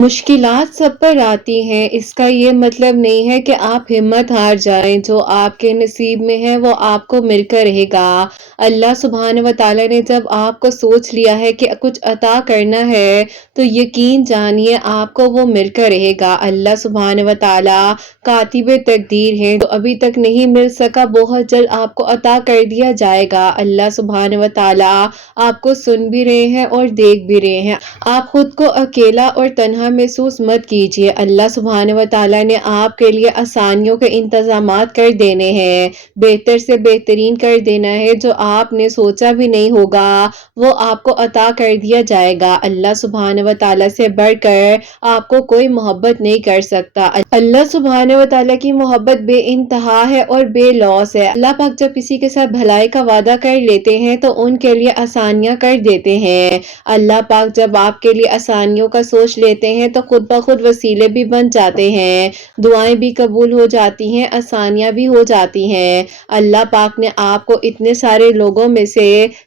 मुश्किलात सब पर आती हैं, इसका ये मतलब नहीं है कि आप हिम्मत हार जाएं। जो आपके नसीब में है वो आपको मिलकर रहेगा। अल्लाह सुब्हान व तआला ने जब आपको सोच लिया है कि कुछ अता करना है तो यकीन जानिए आपको वो मिलकर रहेगा। अल्लाह सुब्हान व तआला कातिब तकदीर हैं, तो अभी तक नहीं मिल सका बहुत जल्द आपको अता कर दिया जाएगा। अल्लाह सुब्हान व तआला आपको सुन भी रहे हैं और देख भी रहे हैं। आप खुद को अकेला और तन्हा महसूस मत कीजिए। अल्लाह सुब्हान व तआला ने आपके लिए आसानियों के इंतजामात कर देने हैं, बेहतर से बेहतरीन कर देना है। जो आपने सोचा भी नहीं होगा वो आपको अता कर दिया जाएगा। अल्लाह सुब्हान व तआला से बढ़कर आपको कोई मोहब्बत नहीं कर सकता। अल्लाह सुब्हान व तआला की मोहब्बत बेइंतहा है और बेलौस है। अल्लाह पाक जब किसी के साथ भलाई का वादा कर लेते हैं तो उनके लिए आसानियां कर देते हैं। अल्लाह पाक जब आपके लिए आसानियों का सोच लेते हैं तो खुद ब खुद वसीले भी बन जाते हैं, दुआएं भी कबूल हो जाती हैं, आसानियां भी हो जाती हैं। अल्लाह पाक ने आपको इतने सारे लोगों में से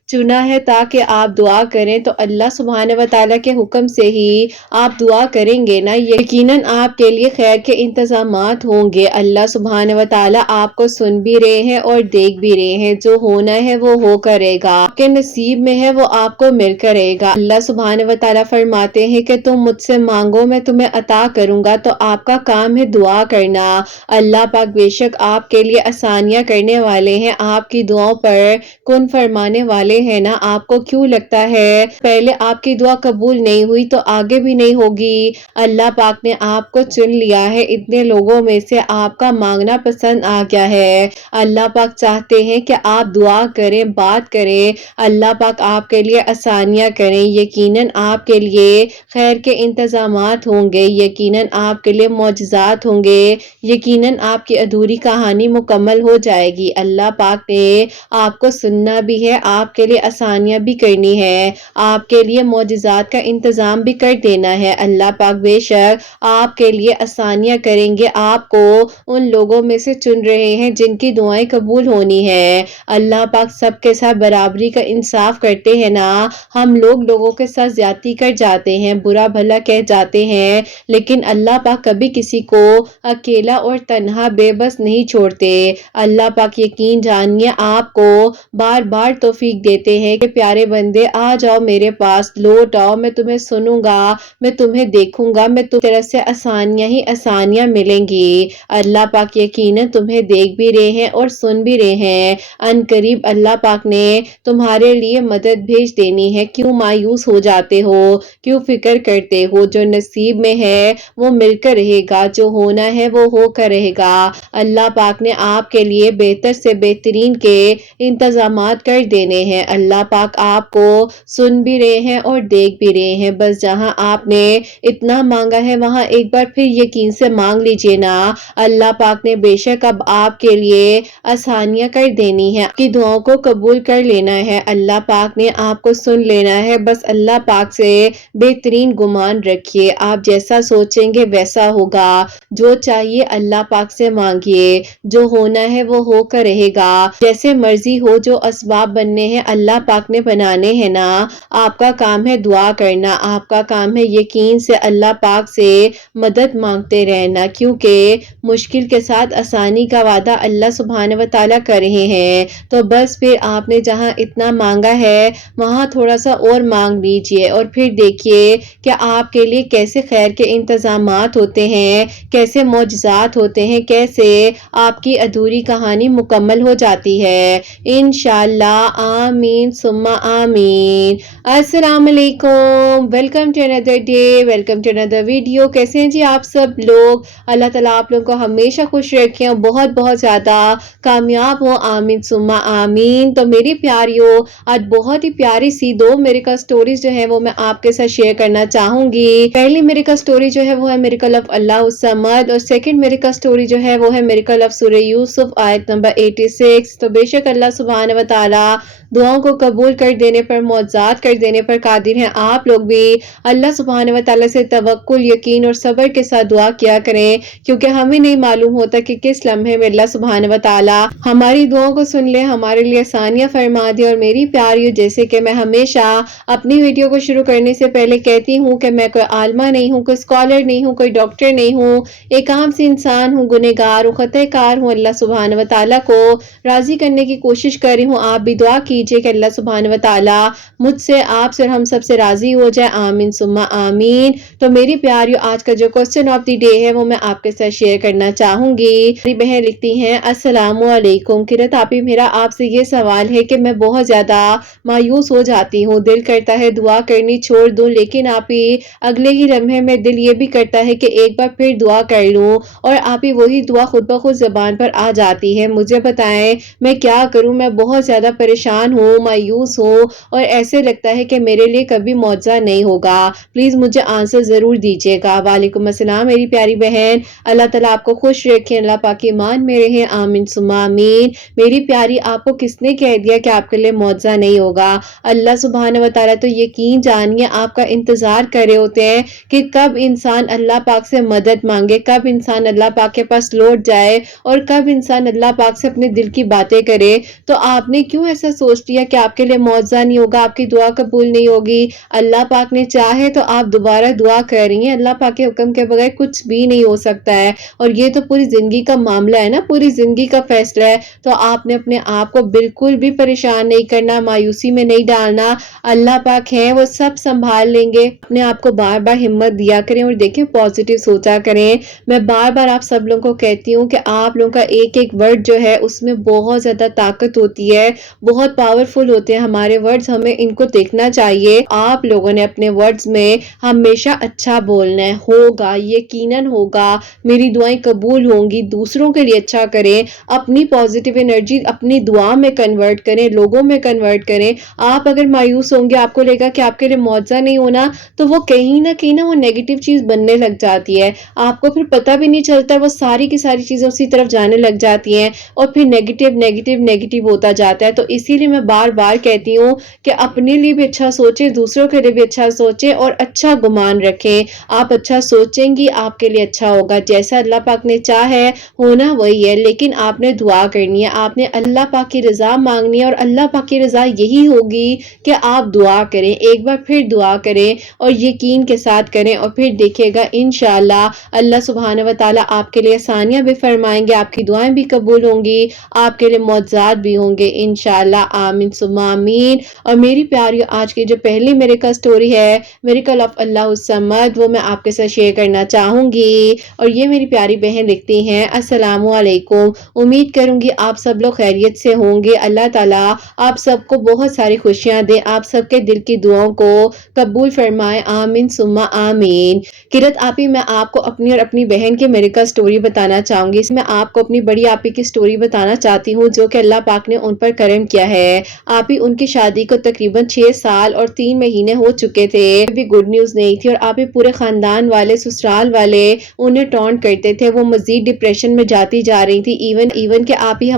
चुना है ताकि आप दुआ करें, तो अल्लाह सुब्हान व तआला के हुक्म से ही आप दुआ करेंगे ना, यकीनन आपके लिए खैर के इंतजामात होंगे। अल्लाह सुब्हान व तआला आपको सुन भी रहे हैं और देख भी रहे हैं। जो होना है वो होकर रहेगा, आपके नसीब में है वो आपको मिलकर रहेगा। अल्लाह सुब्हान व तआला फरमाते हैं कि तुम मुझसे मांगो मैं तुम्हें अता करूंगा, तो आपका काम है दुआ करना। अल्लाह पाक बेशक आपके लिए आसानियां करने वाले हैं, आपकी दुआओं पर कुन फरमाने वाले हैं ना। आपको क्यों लगता है पहले आपकी दुआ कबूल नहीं हुई तो आगे भी नहीं होगी? अल्लाह पाक ने आपको चुन लिया है, इतने लोगों में से आपका मांगना पसंद आ गया है। अल्लाह पाक चाहते हैं कि आप दुआ करें, बात करें, अल्लाह पाक आपके लिए आसानियां करें। यकीनन आपके लिए खैर के इंतजामात होंगे, यकीनन आपके लिए मौजज़ात होंगे, यकीनन आपकी अधूरी कहानी मुकम्मल हो जाएगी। अल्लाह पाक ने आपको सुनना भी है, आपके लिए आसानियां भी करनी है, आपके लिए मौजज़ात का इंतजाम भी कर देना है। अल्लाह पाक बेशक आपके लिए आसानियां करेंगे, आपको उन लोगों में से चुन रहे हैं जिनकी दुआएं कबूल होनी है। अल्लाह पाक सबके साथ बराबरी का इंसाफ करते हैं ना। हम लोगों के साथ ज्यादती कर जाते हैं, बुरा भला कह जाते हैं, लेकिन अल्लाह पाक कभी किसी को अकेला और तन्हा बेबस नहीं छोड़ते। अल्लाह पाक यकीन जानिए आपको बार बार तौफीक देते हैं कि प्यारे बंदे आ जाओ मेरे पास, लौट आओ, मैं तुम्हें सुनूंगा, मैं तुम्हें देखूंगा, मैं तुम्हें तरफ से आसानियां ही आसानियां मिलेंगी। अल्लाह पाक यकीनन तुम्हें देख भी रहे हैं और सुन भी रहे हैं। अनकरीब अल्लाह पाक ने तुम्हारे लिए मदद भेज देनी है। क्यों मायूस हो जाते हो, क्यों फिक्र करते हो? जो नसीब में है वो मिलकर रहेगा, जो होना है वो होकर रहेगा। अल्लाह पाक ने आपके लिए बेहतर से बेहतरीन के इंतजामात कर देने हैं। अल्लाह पाक आपको सुन भी रहे हैं और देख भी रहे हैं। बस जहां आपने इतना मांगा है वहां एक बार फिर यकीन से मांग लीजिए ना। अल्लाह पाक ने बेशक अब आपके लिए आसानियां कर देनी है, आपकी दुआओं को कबूल कर लेना है, अल्लाह पाक ने आपको सुन लेना है। बस अल्लाह पाक से बेहतरीन गुमान रखिए, आप जैसा सोचेंगे वैसा होगा। जो चाहिए अल्लाह पाक से मांगिए, जो होना है वो होकर रहेगा। जैसे मर्जी हो, जो असबाब बनने हैं अल्लाह पाक ने बनाने हैं ना। आपका काम है दुआ करना, आपका काम है यकीन से अल्लाह पाक से मदद मांगते रहना, क्योंकि मुश्किल के साथ आसानी का वादा अल्लाह सुब्हान व तआला कर रहे हैं। तो बस फिर आपने जहां इतना मांगा है वहां थोड़ा सा और मांग लीजिए और फिर देखिए कि आपके लिए कैसे खैर के इंतजामात होते हैं, कैसे मौजज़ात होते हैं, कैसे आपकी अधूरी कहानी मुकम्मल हो जाती है इंशाअल्लाह। आमीन सुम्मा आमीन। अस्सलाम वालेकुम, welcome to another day, welcome to another video. कैसे हैं जी आप सब लोग? अल्लाह ताला आप लोगों को हमेशा खुश रखें और बहुत बहुत ज़्यादा कामयाब हो, आमीन सुम्मा आमीन। तो मेरी प्यारियों, आज बहुत ही प्यारी सी दो मिरेकल स्टोरीज जो है वो मैं आपके साथ शेयर करना चाहूंगी। पहली मिरेकल स्टोरी जो है वो है मिरेकल ऑफ अल्लाह समद, और सेकंड मिरेकल स्टोरी जो है वो है मिरेकल ऑफ सूरह यूसुफ आयत नंबर 86। तो बेशक अल्लाह सुब्हान व तआला दुआओं को कबूल कर देने पर, मुआवज़ात कर देने पर कादिर हैं। आप लोग भी अल्लाह सुब्हानहू व तआला से तवक्कुल, यकीन और सब्र के साथ दुआ किया करें, क्योंकि हमें नहीं मालूम होता कि किस लम्हे में अल्लाह सुब्हानहू व तआला हमारी दुआओं को सुन ले, हमारे लिए आसानियां फरमा दे। और मेरी प्यारियों, जैसे कि मैं हमेशा अपनी वीडियो को शुरू करने से पहले कहती हूँ कि मैं कोई आलिमा नहीं हूँ, कोई स्कॉलर नहीं हूँ, कोई डॉक्टर नहीं हूँ, एक आम सी इंसान हूँ, गुनहगार हूँ, खतकार हूँ। अल्लाह सुब्हानहू व तआला को राजी करने की कोशिश कर रही हूँ। आप भी दुआ कीजिए कि अल्लाह सुब्हानहू व तआला मुझसे, आपसे और हम सब से राजी हो जाए। आमीन सुम्मा आमीन। तो मेरी प्यारियों, आज का जो क्वेश्चन ऑफ द डे है वो मैं आपके साथ शेयर करना चाहूंगी। मेरी बहन लिखती हैं, अस्सलामु अलैकुम किरत आपी, मेरा आपसे ये सवाल है कि मैं बहुत ज्यादा मायूस हो जाती हूँ, दिल करता है दुआ करनी छोड़ दूं, लेकिन आप ही अगले ही लम्हे में दिल ये भी करता है कि एक बार फिर दुआ कर लूं, और आप ही वही दुआ खुद ब खुद जबान पर आ जाती है। मुझे बताएं मैं क्या करूं, मैं बहुत ज्यादा परेशान हूँ, मायूस हूँ, और ऐसे लगता है कि मेरे लिए कभी मुआवजा नहीं होगा। प्लीज मुझे आंसर जरूर दीजिएगा। वालेकुम अस्सलाम मेरी प्यारी बहन, अल्लाह ताला आपको खुश रखे, अल्लाह पाक के ईमान में रहे। आमीन सुम्मा आमीन। मेरी प्यारी, आपको किसने कह दिया कि आपके लिए मुआवजा नहीं होगा? अल्लाह सुब्हानहू व तआला तो यकीन जानिए आपका इंतजार कर रहे होते हैं कि कब इंसान अल्लाह पाक से मदद मांगे, कब इंसान अल्लाह पाक के पास लौट जाए, और कब इंसान अल्लाह पाक से अपने दिल की बातें करे। तो आपने क्यों ऐसा सोच लिया कि आपके लिए मुआवजा नहीं होगा, आपकी दुआ कबूल नहीं होगी? अल्लाह पाक ने चाहे तो आप दोबारा दुआ कर रही हैं। अल्लाह पाक के हुक्म के बगैर कुछ भी नहीं हो सकता है, और ये तो पूरी जिंदगी का मामला है ना, पूरी जिंदगी का फैसला है। तो आपने अपने आप को बिल्कुल भी परेशान नहीं करना, मायूसी में नहीं डालना। अल्लाह पाक है, वो सब संभाल लेंगे। अपने आप को बार बार हिम्मत दिया करें, और देखिए पॉजिटिव सोचा करें। मैं बार बार आप सब लोगों को कहती हूँ कि आप लोगों का एक एक वर्ड जो है उसमें बहुत ज्यादा ताकत होती है, बहुत पावरफुल होते हैं हमारे वर्ड्स, हमें इनको देखना चाहिए। आप लोगों ने अपने वर्ड्स में हमेशा अच्छा बोलना है, होगा, यकीनन होगा, मेरी दुआएं कबूल होंगी। दूसरों के लिए अच्छा करें, अपनी पॉजिटिव एनर्जी अपनी दुआ में कन्वर्ट करें, लोगों में कन्वर्ट करें। आप अगर मायूस होंगे, आपको लगेगा कि आपके लिए मुआवजा नहीं होना, तो वो कहीं ना वो नेगेटिव चीज बनने लग जाती है। आपको फिर पता भी नहीं चलता, वो सारी की सारी चीजें उसी तरफ जाने लग जाती हैं, और फिर नेगेटिव नेगेटिव नेगेटिव होता जाता है। तो इसीलिए मैं बार बार कहती हूँ कि अपने लिए भी अच्छा सोचें, दूसरों के लिए भी अच्छा सोचें, और अच्छा गुमान रखें। आप अच्छा सोचेंगी, आपके लिए अच्छा होगा। जैसा अल्लाह पाक ने चाहा है होना वही है, लेकिन आपने दुआ करनी है, आपने अल्लाह पाक की रजा मांगनी है, और अल्लाह पाक की रजा यही होगी कि आप दुआ करें, एक बार फिर दुआ करें, और यकीन के साथ करें, और फिर देखिएगा इंशाअल्लाह अल्लाह सुब्हानहू व तआला आपके लिए आसानियां भी फरमाएंगे, आपकी दुआएं भी कबूल होंगी, आपके लिए मुआवजात भी होंगे इंशाअल्लाह। आमीन सुम्मा आमीन। और मेरी प्यारियों, आज की जो पहली मिरेकल स्टोरी है, मिरेकल ऑफ अल्लाह समद, वो मैं आपके साथ शेयर करना चाहूंगी। और ये मेरी प्यारी बहन लिखती हैं, अस्सलामु अलैकुम, उम्मीद करूंगी आप सब लोग खैरियत से होंगे। अल्लाह ताला आप सबको बहुत सारी खुशियां दे, आप सबके दिल की दुआओं को कबूल फरमाए। आमीन सुम्मा आमीन। किरत आपी, मैं आपको अपनी और अपनी बहन की मिरेकल स्टोरी बताना चाहूंगी। इसमें आपको अपनी बड़ी आपी की स्टोरी बताना चाहती हूँ, जो कि अल्लाह पाक ने उन पर करम किया है। आपी उनकी शादी को तकरीबन 6 साल और 3 महीने हो चुके थे, भी गुड न्यूज नहीं थी, और आपी पूरे खानदान वाले, ससुराल वाले उन्हें टॉन्ट करते थे। वो मजीद डिप्रेशन में जाती जा रही थी। इवन के आप ही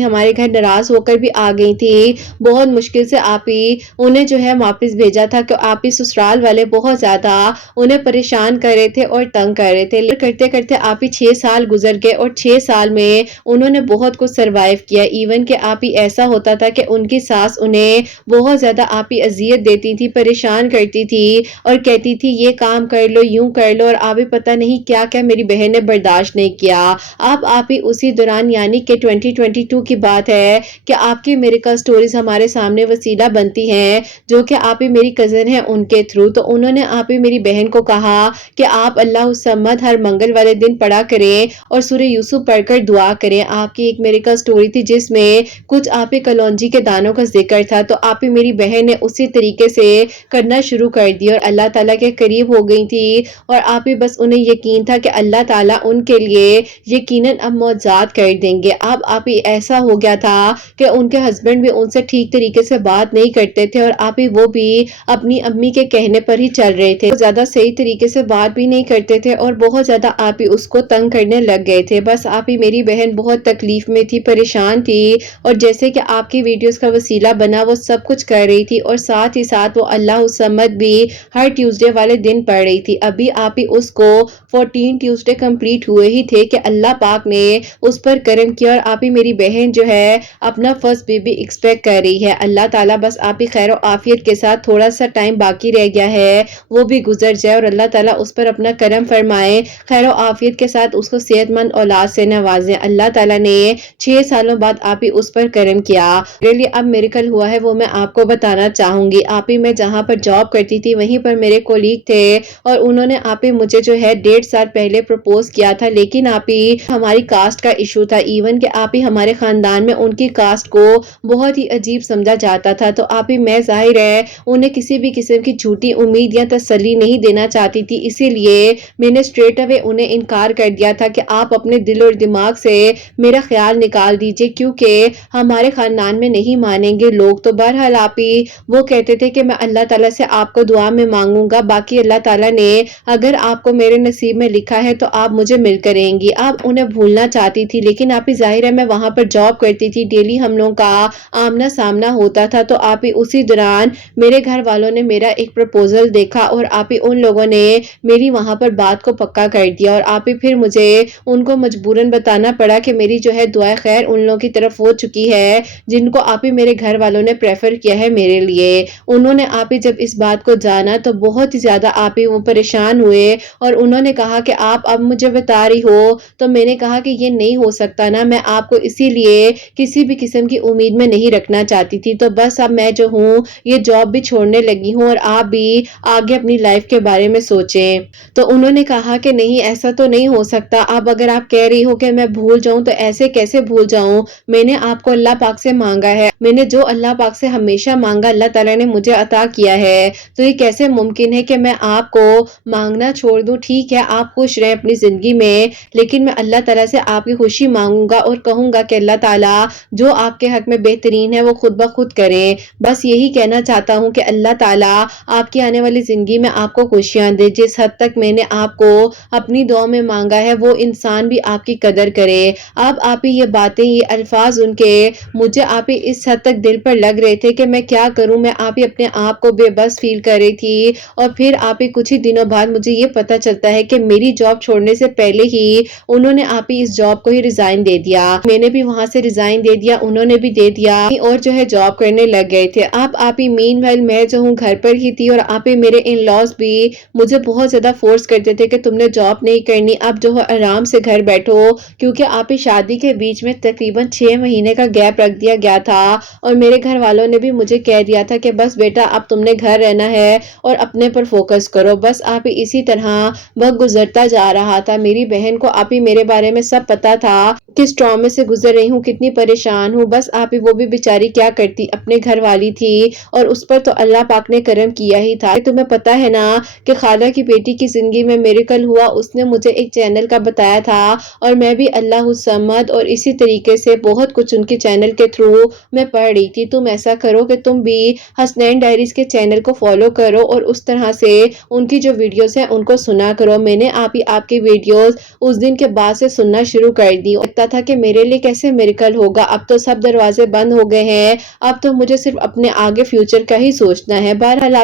हमारे घर नाराज होकर भी आ गई थी। बहुत मुश्किल से आप ही उन्हें जो है वापस भेजा था, कि आप ही ससुराल वाले बहुत ज्यादा उन्हें परेशान कर रहे थे और तंग कर रहे थे। करते करते आप ही 6 साल गुजर गए, और 6 साल में उन्होंने बहुत कुछ सरवाइव किया। इवन के आप ही ऐसा होता था कि उनकी सास उन्हें बहुत ज्यादा आप ही अजियत देती थी, परेशान करती थी, और कहती थी ये काम कर लो, यूं कर लो, और आप ही पता नहीं क्या क्या मेरी बहन ने बर्दाश्त नहीं किया। अब आप ही उसी दौरान, यानी कि 2022 की बात है, कि आपकी मिरेकल स्टोरीज हमारे सामने वसीला बनती हैं, जो कि आप ही मेरी कजन है उनके थ्रू। तो उन्होंने आप ही मेरी बहन को कहा कि आप अल्लाह सम्मद हर मंगल वाले दिन पढ़ा करें, और सूरह यूसुफ पढ़कर दुआ करें। आपकी एक मिरेकल स्टोरी थी जिसमें कुछ आप ही कलौंजी के दानों का जिक्र था, तो आप ही मेरी बहन ने उसी तरीके से करना शुरू कर दिया, और अल्लाह ताला के करीब हो गई थी। और आप ही बस उन्हें यकीन था कि अल्लाह ताला उनके लिए यकीनन अब मुआवजात कर देंगे। अब आप ही ऐसा हो गया था कि उनके हस्बैंड भी उनसे ठीक तरीके से बात नहीं करते थे, और आप ही वो भी अपनी अम्मी के कहने पर ही चल रहे थे, ज्यादा सही तरीके से बात भी नहीं करते थे, और बहुत ज्यादा आप ही उसको तंग करने लग गए थे। बस आप ही मेरी बहन बहुत तकलीफ में थी, परेशान थी, और जैसे कि आपकी वीडियो ویڈیوز کا وسیلہ بنا وہ سب کچھ کر رہی تھی، اور ساتھ ہی ساتھ وہ اللہ الصمد بھی ہر ٹیوزڈے والے دن پڑھ رہی تھی۔ ابھی آپ ہی اس کو 14 ٹیوزڈے کمپلیٹ ہوئے ہی تھے کہ اللہ پاک نے اس پر کرم کیا، اور آپ ہی میری بہن جو ہے اپنا فرسٹ بیبی ایکسپیکٹ کر رہی ہے۔ اللہ تعالیٰ بس آپ ہی خیر و عافیت کے ساتھ تھوڑا سا ٹائم باقی رہ گیا ہے وہ بھی گزر جائے، اور اللہ تعالیٰ اس پر اپنا کرم فرمائے، خیر و عافیت کے ساتھ اس کو صحت مند اولاد سے نوازے۔ اللہ تعالیٰ نے 6 سالوں بعد آپ ہی اس پر کرم کیا۔ میرے لیے اب میریکل ہوا ہے وہ میں آپ کو بتانا چاہوں گی۔ آپ ہی میں جہاں پر جاب کرتی تھی وہیں پر میرے کولیگ تھے، اور انہوں نے آپ ہی مجھے جو ہے 1.5 سال پہلے پرپوز کیا تھا، لیکن آپ ہی ہماری کاسٹ کا ایشو تھا، ایون کہ آپ ہی ہمارے خاندان میں ان کی کاسٹ کو بہت ہی عجیب سمجھا جاتا تھا، تو آپ ہی میں ظاہر ہے انہیں کسی بھی قسم کی جھوٹی امید یا تسلی نہیں دینا چاہتی تھی، اسی لیے میں نے اسٹریٹ اوے انہیں انکار کر دیا تھا کہ آپ اپنے دل اور دماغ سے میرا خیال نکال دیجئے، کیونکہ ہمارے خاندان میں نہیں مانیں گے لوگ۔ تو بہرحال آپ ہی وہ کہتے تھے کہ میں اللہ تعالیٰ سے آپ کو دعا میں مانگوں گا، باقی اللہ تعالیٰ نے اگر آپ کو میرے نصیب میں لکھا ہے تو آپ مجھے مل کریں گی۔ آپ انہیں بھولنا چاہتی تھی، لیکن آپ ہی ظاہر ہے میں وہاں پر جاب کرتی تھی، ڈیلی ہم لوگوں کا آمنا سامنا ہوتا تھا، تو آپ ہی اسی دوران میرے گھر والوں نے میرا ایک پرپوزل دیکھا، اور آپ ہی ان لوگوں نے میری وہاں پر بات کو پکا کر دیا، اور آپ ہی پھر مجھے ان کو مجبوراً بتانا پڑا کہ میری جو ہے دعائے خیر ان لوگوں کی طرف ہو چکی ہے جن کو آپ ہی میرے گھر والوں نے پریفر کیا ہے میرے لیے۔ انہوں نے آپ ہی جب اس بات کو جانا تو بہت ہی زیادہ آپ ہی وہ پریشان ہوئے، اور انہوں نے کہا کہ آپ اب مجھے بتا رہی ہو، تو میں نے کہا کہ یہ نہیں ہو سکتا نا، میں آپ کو اسی لیے کسی بھی قسم کی امید میں نہیں رکھنا چاہتی تھی، تو بس اب میں جو ہوں یہ جاب بھی چھوڑنے لگی ہوں، اور آپ بھی آگے اپنی لائف کے بارے میں سوچیں۔ تو انہوں نے کہا کہ نہیں ایسا تو نہیں ہو سکتا، اب اگر آپ کہہ رہی ہو کہ میں بھول جاؤں تو ایسے کیسے بھول جاؤں، میں نے آپ کو اللہ پاک سے مانگا ہے، میں نے جو اللہ پاک سے ہمیشہ مانگا اللہ تعالیٰ نے مجھے عطا کیا ہے، تو یہ کیسے ممکن ہے کہ میں آپ کو مانگنا چھوڑ دوں؟ ٹھیک ہے آپ خوش رہیں اپنی زندگی میں، لیکن میں اللہ تعالیٰ سے آپ کی خوشی مانگوں گا، اور کہوں گا کہ اللہ تعالیٰ جو آپ کے حق میں بہترین ہے وہ خود بخود کریں۔ بس یہی کہنا چاہتا ہوں کہ اللہ تعالیٰ آپ کی آنے والی زندگی میں آپ کو خوشیاں دے، جس حد تک میں نے آپ کو اپنی دعا میں مانگا ہے وہ انسان بھی آپ کی قدر کرے۔ اب آپ ہی یہ باتیں یہ الفاظ ان کے مجھے آپ ہی اس حد تک دل پر لگ رہے تھے کہ میں کیا کروں، میں آپ ہی اپنے آپ کو بے بس فیل کر رہی تھی، اور پھر آپ ہی کچھ ہی دنوں بعد مجھے یہ پتا چلتا ہے کہ میری جاب چھوڑنے سے پہلے ہی انہوں نے آپ ہی اس جاب کو ہی ریزائن دے دیا، میں نے بھی وہاں سے ریزائن دے دیا، انہوں نے بھی دے دیا، اور جو ہے جاب کرنے لگ گئے تھے۔ اب آپ ہی مین ویل میں جو ہوں گھر پر ہی تھی، اور آپ ہی میرے ان لاز بھی مجھے بہت زیادہ فورس کرتے تھے کہ تم نے جاب نہیں کرنی، اب جو ہے آرام سے گھر بیٹھو، کیونکہ آپ ہی شادی کے بیچ میں تقریباً 6 مہینے کا گیپ رکھ دیا گیا تھا، اور میرے گھر والوں نے بھی مجھے کہہ دیا تھا کہ بس بیٹا اب تم نے گھر رہنا ہے اور اپنے پر فوکس کرو۔ بس آپ ہی اسی طرح وقت گزرتا جا رہا تھا، میری بہن کو آپ ہی میرے بارے میں سب پتا تھا، کس ٹراما سے گزر رہی ہوں، کتنی پریشان ہوں، بس آپ ہی وہ بھی بیچاری کیا کرتی، اپنے گھر والی تھی، اور اس پر تو اللہ پاک نے کرم کیا ہی تھا۔ تمہیں پتا ہے نا کہ خالہ کی بیٹی کی زندگی میں میریکل ہوا، اس نے مجھے ایک چینل کا بتایا تھا، اور میں بھی اللہ الصمد اور اسی طریقے سے بہت کچھ ان کے چینل کے تھرو میں پڑھ رہی تھی۔ تم ایسا کرو کہ تم بھی حسنین ڈائریز کے چینل کو فالو کرو، اور اس طرح سے ان کی جو ویڈیوز ہیں ان کو سنا کرو۔ میں نے آپ کی ویڈیوز اس دن کے بعد سے سننا شروع کر دی، لگتا تھا کہ میرے لیے کیسے میریکل ہوگا، اب تو سب دروازے بند ہو گئے ہیں، اب تو مجھے صرف اپنے آگے فیوچر کا ہی سوچنا ہے۔ بہرحال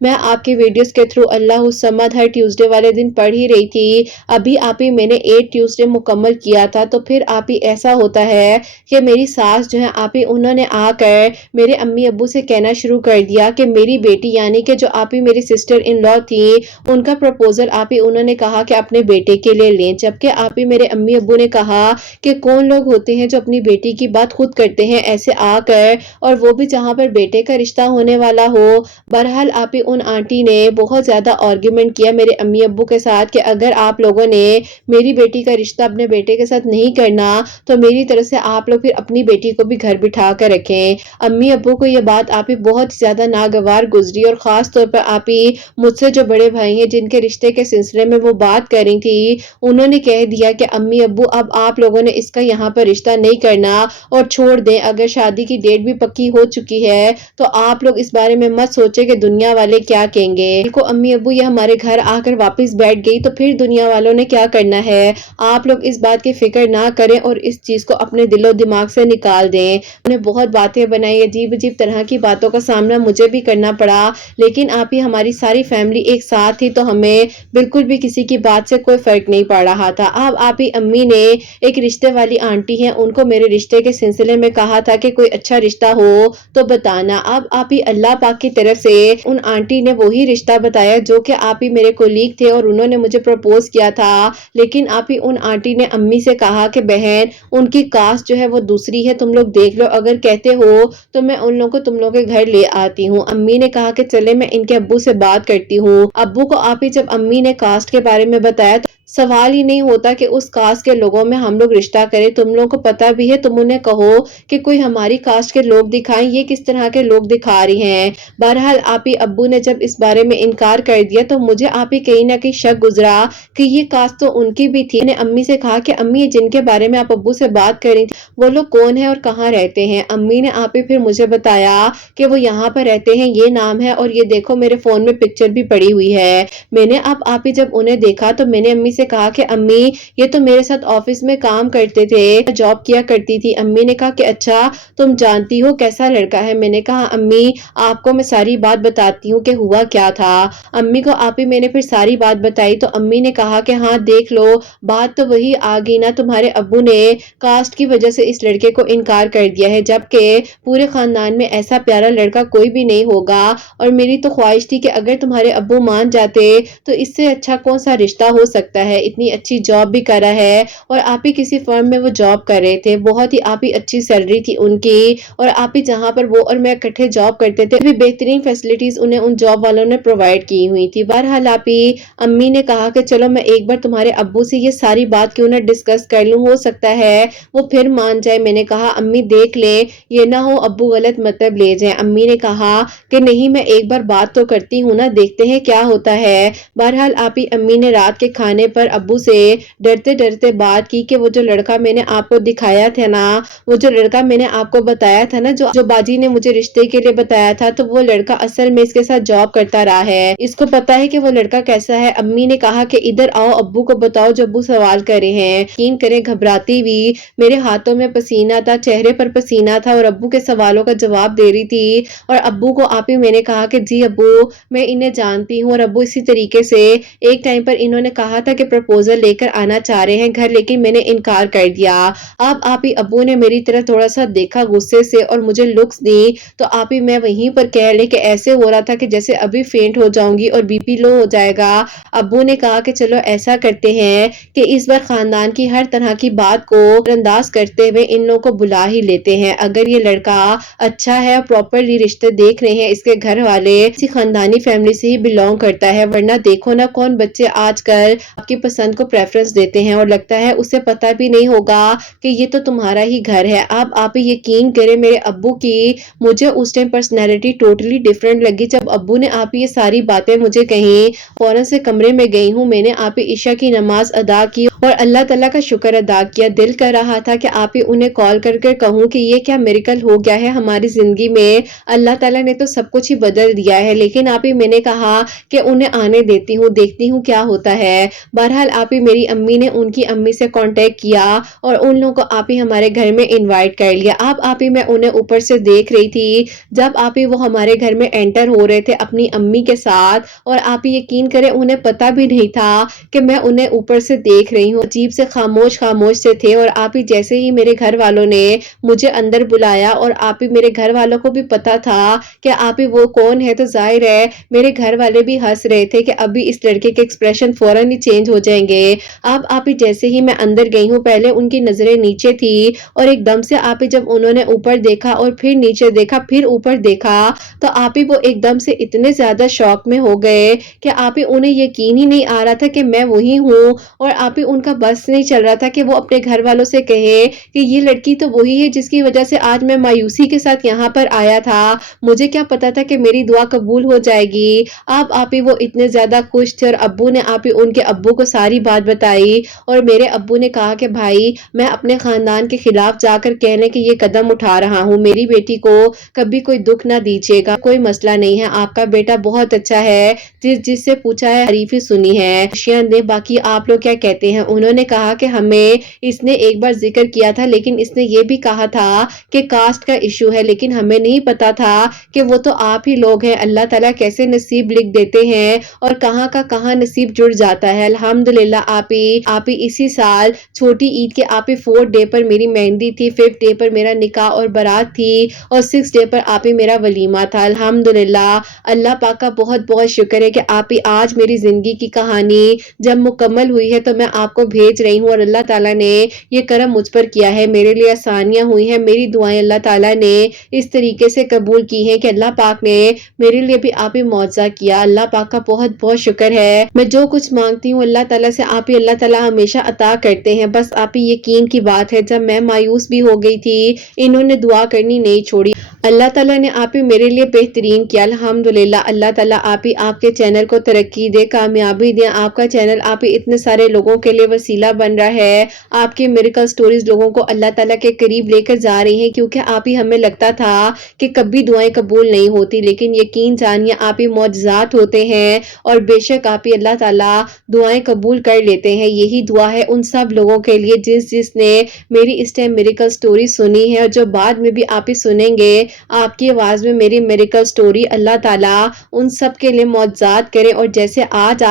میں آپ کی ویڈیوز کے تھرو اللہ الصمد ہر ٹیوزڈے والے دن پڑھ ہی رہی تھی، ابھی میں نے 8 ٹیوزڈے مکمل کیا تھا، تو پھر ایسا ہوتا ہے کہ میری ساس جو ہے انہوں نے آ کر میرے امی ابو سے کہنا شروع کر دیا کہ میری بیٹی یعنی کہ جو میری سسٹر ان لا تھی ان کا پروپوزل انہوں نے کہا کہ اپنے بیٹے کے لیے لیں، جبکہ میرے امی ابو نے کہا کہ کون لوگ ہوتے ہیں جو اپنی بیٹی کی بات خود کرتے ہیں ایسے آ کر، اور وہ بھی جہاں پر بیٹے کا رشتہ ہونے والا ہو۔ بہرحال ان آنٹی نے بہت زیادہ آرگیومنٹ کیا میرے امی ابو کے ساتھ کہ اگر آپ لوگوں نے میری بیٹی کا رشتہ اپنے بیٹے کے ساتھ نہیں کرنا تو میری طرف سے آپ لوگ پھر اپنی بیٹی کو بھی گھر بٹھا کر رکھیں۔ امی ابو کو یہ بات بہت زیادہ ناگوار گزری، اور خاص طور پر مجھ سے جو بڑے بھائی ہیں جن کے رشتے کے سلسلے میں وہ بات کر رہی تھی، انہوں نے کہہ دیا کہ امی ابو اب آپ لوگوں نے اس کا یہاں پر رشتہ نہیں کرنا اور چھوڑ دیں، اگر شادی کی ڈیٹ بھی پکی ہو چکی ہے تو آپ لوگ اس بارے میں مت سوچیں کہ دنیا والے کیا کہیں گے۔ امی ابو یہ ہمارے گھر آ کر واپس بیٹھ گئی تو پھر دنیا والوں نے کیا کرنا ہے، آپ لوگ اس بات کی فکر نہ کریں اور اس چیز کو اپنے دل و دماغ سے نکال دیں۔ نے बहुत बातें बनाई, अजीब अजीब तरह की बातों का सामना मुझे भी करना पड़ा, लेकिन आप ही हमारी सारी फैमिली एक साथ थी तो हमें बिल्कुल भी किसी की बात से कोई फर्क नहीं पड़ रहा था। अब आप ही अम्मी ने एक रिश्ते वाली आंटी हैं, उनको मेरे रिश्ते के सिलसिले में कहा था कि कोई अच्छा रिश्ता हो तो बताना। अब आप ही अल्लाह पाक की तरफ से उन आंटी ने वही रिश्ता बताया जो कि आप ही मेरे कोलीग थे और उन्होंने मुझे प्रपोज किया था, लेकिन आप ही उन आंटी ने अम्मी से कहा कि बहन उनकी कास्ट जो है वो दूसरी है, तुम लोग देख लो, अगर कहते हो तो मैं उन लोगों को तुम लोगों के घर ले आती हूँ। अम्मी ने कहा कि चले मैं इनके अब्बू से बात करती हूँ। अब्बू को आप ही जब अम्मी ने कास्ट के बारे में बताया तो सवाल ही नहीं होता कि उस कास्ट के लोगों में हम लोग रिश्ता करें, तुम लोगों को पता भी है, तुम उन्हें कहो कि कोई हमारी कास्ट के लोग दिखाएं, ये किस तरह के लोग दिखा रही हैं। बहरहाल आप ही अब्बू ने जब इस बारे में इनकार कर दिया तो मुझे आप ही कहीं ना कहीं शक गुजरा कि ये कास्ट तो उनकी भी थी। मैंने अम्मी से कहा कि अम्मी जिनके बारे में आप अब्बू से बात कर रही थी वो लोग कौन है और कहाँ रहते हैं। अम्मी ने आप ही फिर मुझे बताया कि वो यहाँ पर रहते हैं, ये नाम है और ये देखो मेरे फोन में पिक्चर भी पड़ी हुई है। मैंने अब आप ही जब उन्हें देखा तो मैंने अम्मी से कहा कि अम्मी ये तो मेरे साथ ऑफिस में काम करते थे, जॉब किया करती थी। अम्मी ने कहा कि अच्छा तुम जानती हो कैसा लड़का है। मैंने कहा अम्मी आपको मैं सारी बात बताती हूँ कि हुआ क्या था। अम्मी को आप ही मैंने फिर सारी बात बताई तो अम्मी ने कहा कि हाँ देख लो बात तो वही आ गई ना, तुम्हारे अब्बू ने कास्ट की वजह से इस लड़के को इनकार कर दिया है, जबकि पूरे खानदान में ऐसा प्यारा लड़का कोई भी नहीं होगा। और मेरी तो ख्वाहिश थी कि अगर तुम्हारे अब्बू मान जाते तो इससे अच्छा कौन सा रिश्ता हो सकता है। इतनी अच्छी जॉब भी करा है और आप ही किसी फर्म में वो जॉब कर रहे थे, बहुत ही आप ही अच्छी सैलरी थी उनकी, और आप ही जहाँ पर वो और मैं इकट्ठे जॉब करते थे भी बेहतरीन फैसिलिटीज उन्हें उन जॉब वालों ने प्रोवाइड की हुई थी। बहरहाल आप ही अम्मी ने कहा कि चलो मैं एक बार तुम्हारे अब्बू से ये सारी बात क्यों ना डिस्कस कर लूं, हो सकता है वो फिर मान जाए। मैंने कहा अम्मी देख ले, ये ना हो अब्बू गलत मतलब ले जाए। अम्मी ने कहा कि नहीं मैं एक बार बात तो करती हूँ ना, देखते हैं क्या होता है। बहरहाल आप ही अम्मी ने रात के खाने पर अब्बू से डरते डरते बात की कि वो जो लड़का मैंने आपको दिखाया था ना, वो जो लड़का मैंने आपको बताया था ना, जो बाजी ने मुझे रिश्ते के लिए बताया था, तो वो लड़का असल में इसके साथ जॉब करता रहा है, इसको पता है कि वो लड़का कैसा है। अम्मी ने कहा कि इधर आओ अब्बू को बताओ जो अब्बू सवाल करे हैं। यकीन करें घबराती हुई, मेरे हाथों में पसीना था, चेहरे पर पसीना था और अब्बू के सवालों का जवाब दे रही थी। और अब्बू को आप ही मैंने कहा कि जी अब्बू मैं इन्हें जानती हूँ, और अब्बू इसी तरीके से एक टाइम पर इन्होंने कहा था कि प्रपोजल लेकर आना चाह रहे हैं घर, लेकिन मैंने इनकार कर दिया। अब आप ही अब्बू ने मेरी तरफ थोड़ा सा देखा गुस्से से और मुझे लुक्स दी, तो आप ही मैं वहीं पर कह ले कि ऐसे हो रहा था कि जैसे अभी फेंट हो जाऊंगी और बीपी लो हो जाएगा। अब्बू ने कहा कि चलो ऐसा करते हैं कि इस बार खानदान की हर तरह की बात को नजरअंदाज करते हुए इन लोगों को बुला ही लेते हैं। अगर ये लड़का अच्छा है और प्रॉपरली रिश्ते देख रहे हैं, इसके घर वाले किसी खानदानी फैमिली से ही बिलोंग करता है, वरना देखो ना कौन बच्चे आजकल आपकी पसंद को प्रेफरेंस देते हैं और लगता है उसे पता भी नहीं होगा कि ये तो तुम्हारा ही घर है। अब आप यकीन करें मेरे अब्बू की मुझे उस टाइम पर्सनैलिटी टोटली डिफरेंट लगी। जब अब्बू ने आप ये सारी बातें मुझे कही, फौरन से कमरे में गई हूँ, मैंने आप ईशा की नमाज अदा की और अल्लाह ताला का शुक्र अदा किया। दिल कर रहा था कि आप ही उन्हें कॉल करके कहूँ कि ये क्या मिरेकल हो गया है हमारी जिंदगी में, अल्लाह ताला ने तो सब कुछ ही बदल दिया है। लेकिन आप ही मैंने कहा कि उन्हें आने देती हूँ, देखती हूँ क्या होता है। बहरहाल आप ही मेरी अम्मी ने उनकी अम्मी से कांटेक्ट किया और उन लोगों को आप ही हमारे घर में इनवाइट कर लिया। अब आप ही मैं उन्हें ऊपर से देख रही थी जब आप ही वो हमारे घर में एंटर हो रहे थे अपनी अम्मी के साथ, और आप ही यकीन करें उन्हें पता भी नहीं था कि मैं उन्हें ऊपर से देख रही हूँ। अजीब से खामोश खामोश से थे और आप ही जैसे ही मेरे घर वालों ने मुझे अंदर बुलाया और आप ही मेरे घर वालों को भी पता था कि आप ही वो कौन है, तो जाहिर है मेरे घर वाले भी हंस रहे थे कि अभी इस लड़के के एक्सप्रेशन फौरन ही चेंज हो जाएंगे। अब आप ही जैसे ही मैं अंदर गई हूँ, पहले उनकी नजरें नीचे थी और एकदम से आप ही जब उन्होंने ऊपर देखा और फिर नीचे देखा फिर ऊपर देखा, तो आप ही वो एकदम से इतने ज्यादा शॉक में हो गए कि आप ही उन्हें यकीन ही नहीं आ रहा था कि मैं वही हूँ, और आप ही उनका बस नहीं चल रहा था कि वो अपने घर वालों से कहे कि ये लड़की तो वही है जिसकी वजह से आज मैं मायूसी के साथ यहाँ पर आया था, मुझे क्या पता था कि मेरी दुआ कबूल हो जाएगी। अब आप ही वो इतने ज्यादा खुश थे और अब्बू ने आप ही उनके अब्बू को सारी बात बताई और मेरे अब्बू ने कहा कि भाई मैं अपने खानदान के खिलाफ जाकर कहने के ये कदम उठा रहा हूँ, मेरी बेटी को कभी कोई दुख ना दीजिएगा, कोई मसला नहीं है, आपका बेटा बहुत अच्छा है, जिससे पूछा है तारीफ ही सुनी है। ने बाकी आप लोग क्या कहते हैं? उन्होंने कहा कि हमें इसने एक बार जिक्र किया था लेकिन इसने ये भी कहा था کہ کاسٹ کا ایشو ہے، لیکن ہمیں نہیں پتا تھا کہ وہ تو آپ ہی لوگ ہیں۔ اللہ تعالیٰ کیسے نصیب لکھ دیتے ہیں اور کہاں کا کہاں نصیب جڑ جاتا ہے۔ الحمدللہ آپ ہی اسی سال چھوٹی عید کے 4th ڈے پر میری مہندی تھی، 5th ڈے پر میرا نکاح اور بارات تھی، اور 6th ڈے پر میرا ولیمہ تھا۔ الحمدللہ اللہ پاک کا بہت بہت شکر ہے کہ آج میری زندگی کی کہانی جب مکمل ہوئی ہے تو میں آپ کو بھیج رہی ہوں، اور اللہ تعالیٰ نے یہ کرم مجھ پر کیا ہے، میرے لیے آسانیاں ہوئی ہیں، میری دعائیں اللہ تعالیٰ نے اس طریقے سے قبول کی ہیں کہ اللہ پاک نے میرے لیے بھی معجزہ کیا۔ اللہ پاک کا بہت بہت شکر ہے۔ میں جو کچھ مانگتی ہوں اللہ تعالیٰ سے اللہ تعالیٰ ہمیشہ عطا کرتے ہیں۔ بس یقین کی بات ہے، جب میں مایوس بھی ہو گئی تھی انہوں نے دعا کرنی نہیں چھوڑی۔ اللہ تعالیٰ نے میرے لیے بہترین کیا۔ الحمدللہ اللہ تعالیٰ آپ کے چینل کو ترقی دے، کامیابی دے۔ آپ کا چینل اتنے سارے لوگوں کے لیے وسیلہ بن رہا ہے، آپ کی میریکل سٹوریز لوگوں کو اللہ تعالیٰ کے قریب لے کر جا رہی ہیں، کیونکہ ہمیں لگتا تھا کہ کبھی دعائیں قبول نہیں ہوتی، لیکن یقین جانیے معجزات ہوتے ہیں، اور بے شک اللہ تعالیٰ دعائیں قبول کر لیتے ہیں۔ یہی دعا ہے ان سب لوگوں کے لیے جس نے میری اس ٹائم میریکل سٹوری سنی ہے، اور جو بعد میں بھی آپ ہی سنیں گے آپ کی آواز میں میری میریکل سٹوری۔ اللہ تعالیٰ ان سب کے لیے معجزات کرے، اور جیسے آج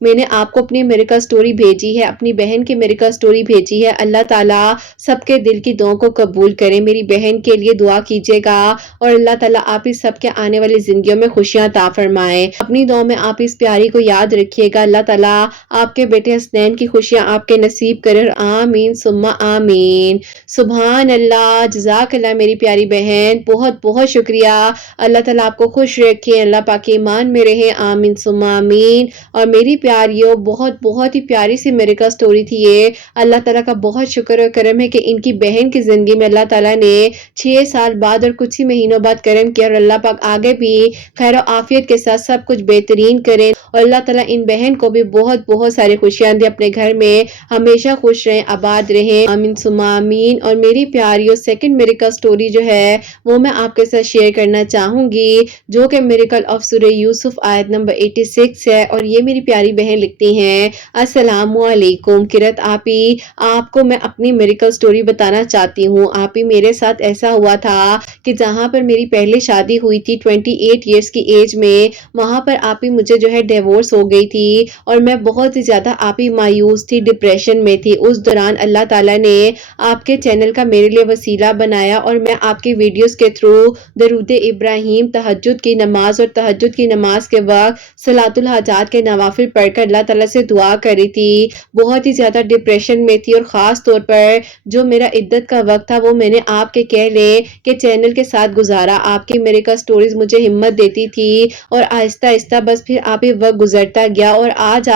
میں نے آپ کو اپنی میریکل سٹوری بھیجی ہے، اپنی بہن کی میریکل سٹوری بھیجی ہے، اللہ تعالیٰ سب کے دل کی دعاؤں کو قبول کرے۔ میری بہن کے لیے دعا کیجیے گا، اور اللہ تعالیٰ آپ ہی سب کے آنے والی زندگیوں میں خوشیاں عطا فرمائے۔ اپنی دعاؤں میں آپ اس پیاری کو یاد رکھیے گا۔ اللہ تعالیٰ آپ کے بیٹے حسنین کی خوشیاں آپ کے نصیب کرے، آمین ثم آمین۔ سبحان اللہ، جزاک اللہ میری پیاری بہن، بہت بہت شکریہ۔ اللہ تعالیٰ آپ کو خوش رکھے، اللہ پاک ایمان میں رہے، آمین ثم آمین۔ اور میری پیاریوں، بہت بہت ہی پیاری سی میریکل سٹوری تھی یہ۔ اللہ تعالیٰ کا بہت شکر اور کرم ہے کہ ان کی بہن کی زندگی میں اللہ تعالیٰ نے 6 سال بعد اور کچھ ہی مہینوں بعد کرم کیا، اور اللہ پاک آگے بھی خیر و عافیت کے ساتھ سب کچھ بہترین کریں، اور اللہ تعالیٰ ان بہن کو بھی بہت بہت ساری خوشیاں دے، اپنے گھر میں ہمیشہ خوش رہیں، آباد رہیں، آمین ثم آمین۔ اور میری پیاریوں، سیکنڈ میریکل سٹوری جو ہے وہ میں آپ کے ساتھ شیئر کرنا چاہوں گی، جو کہ میریکل آف سورہ یوسف آیت نمبر 86 ہے، اور یہ میری پیاری بہن لکھتی ہیں، السلام علیکم قرت آپ کو میں اپنی میریکل سٹوری بتانا چاہتی ہوں۔ میرے ساتھ ایسا ہوا تھا کہ جہاں پر میری پہلے شادی ہوئی تھی 28 ایئرس کی ایج میں، وہاں پر مجھے جو ہے ڈیورس ہو گئی تھی، اور میں بہت ہی زیادہ مایوس تھی، ڈپریشن میں تھی۔ اس دوران اللہ تعالیٰ نے آپ کے چینل کا میرے لیے وسیلہ بنایا، اور میں آپ کی ویڈیوز کے تھرو درود ابراہیم، تہجد کی نماز، اور تہجد کی نماز کے وقت صلاۃ الحاجات کے نوافل پڑھ کر اللہ تعالیٰ سے دعا کری تھی۔ بہت ہی زیادہ ڈپریشن میں تھی، اور خاص طور پر جو میرا عدت کا وقت تھا وہ میں نے آپ کے کہہ لیں کہ چینل کے ساتھ گزارا۔ آپ کی میریکل سٹوریز مجھے ہمت دیتی تھی، اور آہستہ آہستہ بس پھر وقت گزرتا گیا، اور آج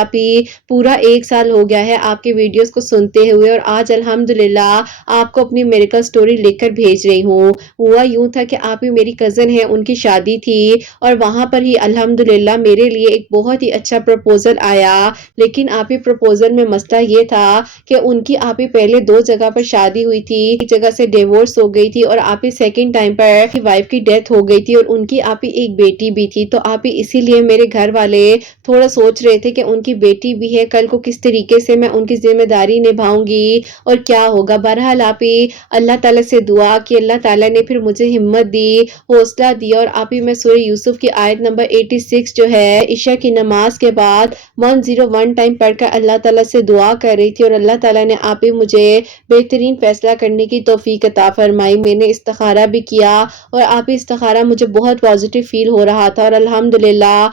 پورا 1 سال ہو گیا ہے آپ کی ویڈیوز کو سنتے ہوئے، اور آج الحمدللہ آپ کو اپنی میریکل سٹوری لکھ کر بھیج رہی ہوں۔ ہوا یوں تھا کہ میری کزن ہے، ان کی شادی تھی، اور وہاں پر ہی الحمدللہ میرے لیے ایک بہت ہی اچھا پروپوزل آیا، لیکن پروپوزل میں مسئلہ یہ تھا کہ ان کی پہلے 2 جگہ پر شادی ہوئی تھی، ایک جگہ سے ڈیورس ہو گئی تھی، اور سیکنڈ ٹائم پر وائف کی ڈیتھ ہو گئی تھی، اور ان کی ایک بیٹی بھی تھی۔ تو اسی لیے میرے گھر والے تھوڑا سوچ رہے تھے کہ ان کی بیٹی بھی ہے، کل کو کس طریقے سے میں ان کی ذمہ داری نبھاؤں گی اور کیا ہوگا۔ بہرحال اللہ تعالیٰ سے دعا کی، اللہ تعالیٰ نے پھر مجھے ہمت دی، حوصلہ دیا، اور میں سورہ یوسف کی آیت نمبر 86 جو ہے عشاء کی نماز کے بعد 101 ٹائم پڑھ کر اللہ تعالیٰ سے دعا کر رہی تھی، اور اللہ تعالیٰ نے مجھے بہترین فیصلہ کرنے کی توفیق عطا فرمائی۔ میں نے استخارہ بھی کیا، اور استخارہ مجھے بہت پازیٹیو فیل ہو رہا تھا، اور الحمدللہ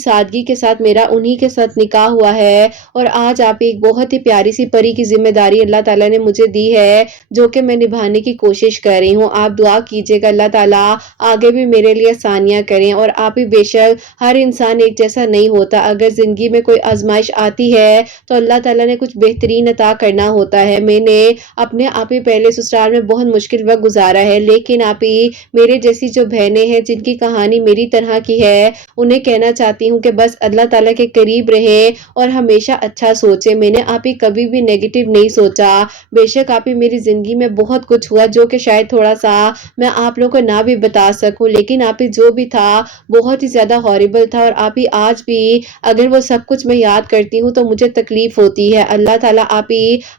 سادگی کے ساتھ میرا انہی کے ساتھ نکاح ہوا ہے، اور آج ایک بہت ہی پیاری سی پری کی ذمہ داری اللہ تعالیٰ نے مجھے دی ہے، جو کہ میں نبھانے کی کوشش کر رہی ہوں۔ آپ دعا کیجیے گا اللہ تعالیٰ آگے بھی میرے لیے آسانیاں کریں، اور بے شک ہر انسان ایک جیسا نہیں ہوتا، اگر زندگی میں کوئی آزمائش آتی ہے تو اللہ تعالیٰ نے کچھ بہترین عطا کرنا ہوتا ہے۔ میں نے اپنے پہلے سسرال میں بہت مشکل وقت گزارا ہے، لیکن میرے جیسی جو بہنیں ہیں جن کی کہانی میری طرح کی ہے، انہیں کہنا چاہتی ہوں کہ بس اللہ تعالیٰ کے قریب رہیں اور ہمیشہ اچھا سوچیں۔ میں نے کبھی بھی نیگیٹو نہیں سوچا۔ بے شک میری زندگی میں بہت کچھ ہوا جو کہ شاید تھوڑا سا میں آپ لوگوں کو نہ بھی بتا سکوں، لیکن جو بھی تھا بہت ہی زیادہ ہاریبل تھا، اور آج بھی اگر وہ سب کچھ میں یاد کرتی ہوں تو مجھے تکلیف ہوتی ہے۔ اللہ تعالیٰ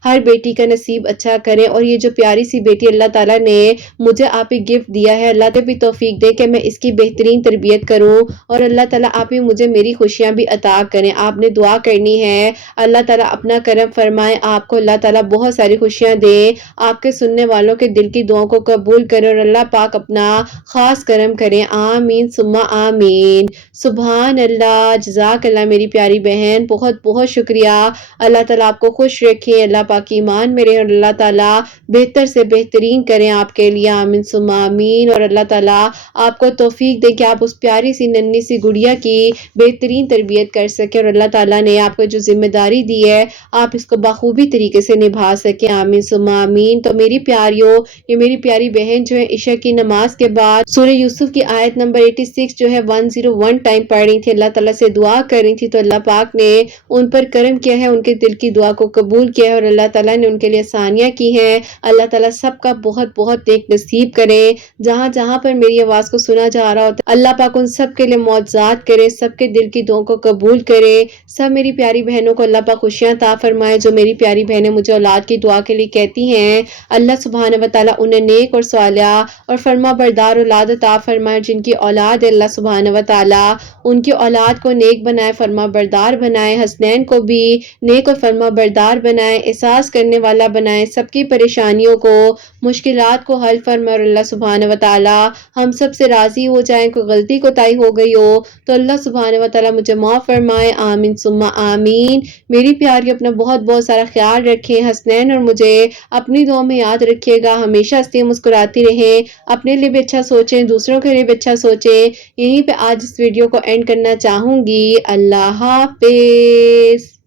ہر بیٹی کا نصیب اچھا کرے، اور یہ جو پیاری سی بیٹی اللہ تعالیٰ نے مجھے آپ ہی گفٹ دیا ہے، اللہ تعالیٰ بھی توفیق دے کہ میں اس کی بہترین تربیت کروں، اور اللہ تعالیٰ آپ ہی مجھے میری خوشیاں بھی عطا کریں۔ آپ نے دعا کرنی ہے، اللہ تعالیٰ اپنا کرم فرمائے، آپ کو اللہ تعالیٰ بہت ساری خوشیاں دے، آپ کے سننے والوں کے دل کی دعاؤں کو قبول کرے اور اللہ پاک اپنا خاص کرم کریں، آمین ثم آمین۔ سبحان اللہ، جزاک اللہ میری پیاری بہن، بہت بہت شکریہ۔ اللہ تعالیٰ آپ کو خوش رکھے، اللہ پاک ایمان میں رہے اور اللہ تعالیٰ بہتر سے بہترین کریں آپ کے لیے، آمین ثم آمین۔ اور اللہ تعالیٰ آپ کو توفیق دے کہ آپ اس پیاری سی ننھی سی گڑیا کی بہترین تربیت کر سکیں، اور اللہ تعالیٰ نے آپ کو جو ذمہ داری دی ہے آپ اس کو بخوبی طریقے سے نبھا سکیں، آمین ثم آمین۔ تو میری پیاریوں، یہ میری پیاری بہن جو ہے عشاء کی نماز کے بعد سورہ یوسف کی آیت نمبر 86 جو ہے 101 ٹائم پڑھ رہی تھی، اللہ تعالیٰ سے دعا کر رہی تھی، تو اللہ پاک نے ان پر کرم کیا ہے، ان کے دل کی دعا کو قبول کیا ہے، اور اللہ تعالیٰ نے ان کے لیے آسانیاں کی ہیں۔ اللہ تعالیٰ سب کا بہت بہت نیک نصیب کرے، جہاں جہاں پر میری آواز کو سنا جا رہا ہوتا ہے اللہ پاک ان سب کے لیے معجزات کرے، سب کے دل کی دعاؤں کو قبول کرے، سب میری پیاری بہنوں کو اللہ پاک خوشیاں عطا فرمائے۔ جو میری پیاری بہنیں مجھے اولاد کی دعا کے لیے کہتی ہیں، اللہ سبحانہ و تعالیٰ انہیں نیک اور صالحہ اور فرما بردار اولاد عطا فرمائے، جن کی اولاد ہے اللہ سبحانہ و تعالیٰ ان کی اولاد کو نیک بنائے، فرما بردار بنائے، حسنین کو بھی نیک اور فرما بردار بنائے، احساس کرنے والا بنائے، سب کی پریشانیوں کو، مشکلات کو حل فرمائے، اور اللہ سبحانہ و تعالیٰ ہم سب سے راضی ہو جائیں۔ کوئی غلطی کوتاہی ہو گئی ہو تو اللہ سبحانہ و تعالیٰ مجھے معاف فرمائے، آمین ثم آمین۔ میری پیاری اپنا بہت بہت سارا خیال رکھیں، حسنین اور مجھے اپنی دعا میں یاد رکھیے گا، ہمیشہ ہنستی مسکراتی رہیں، اپنے لیے بھی اچھا سوچیں، دوسروں کے لیے بھی اچھا سوچیں۔ یہیں پہ آج اس ویڈیو کو اینڈ کرنا چاہوں گی، اللہ حافظ۔